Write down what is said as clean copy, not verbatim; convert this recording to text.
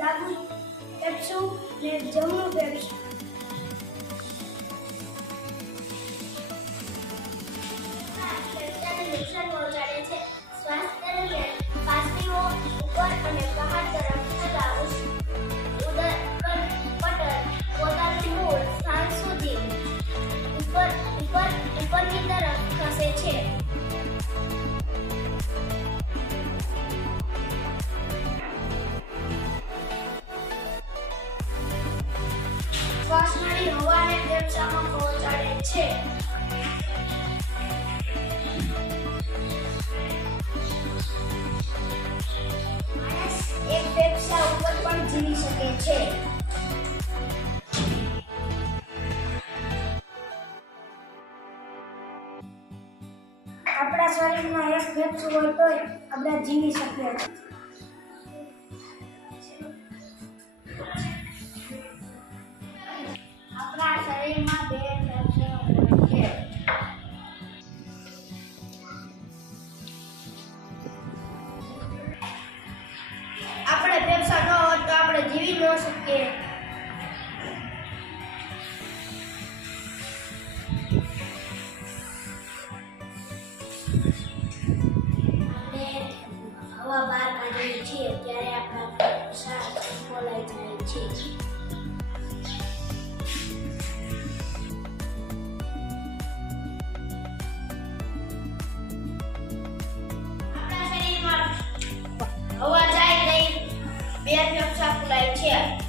ડાબું ફેફસું ને જમણું ફેફસું. ફેફસાને નુકસાન પહોંચાડે છે. શ્વાસ દરમિયાન પાસળીઓ ઉપર અને બહાર તરફ થતા ઉદર પટલ પોતાનું મૂળ સ્થાન સુધી ઉપરની તરફ ખસે છે. શ્વાસનળી હવાને ફેફસામાં પહોંચાડે છે. માણસ એક ફેફસા ઉપર પણ જીવી શકે છે. આપણા શરીરમાં એક ફેફસું હોય તો આપણે જીવી શકીએ છીએ. આપણા શરીરમાં બે ફેફસા હોય છે. આપણે ફેફસા ન હોત તો આપણે જીવી ન શકીએ. હવા બહાર કાઢીએ છીએ ત્યારે આપણા ફેફસા ફોલાઈ જાય છે. આપણા શરીરમાં હવા જાય નહીં, બે ફેફસા ફૂલાય છે.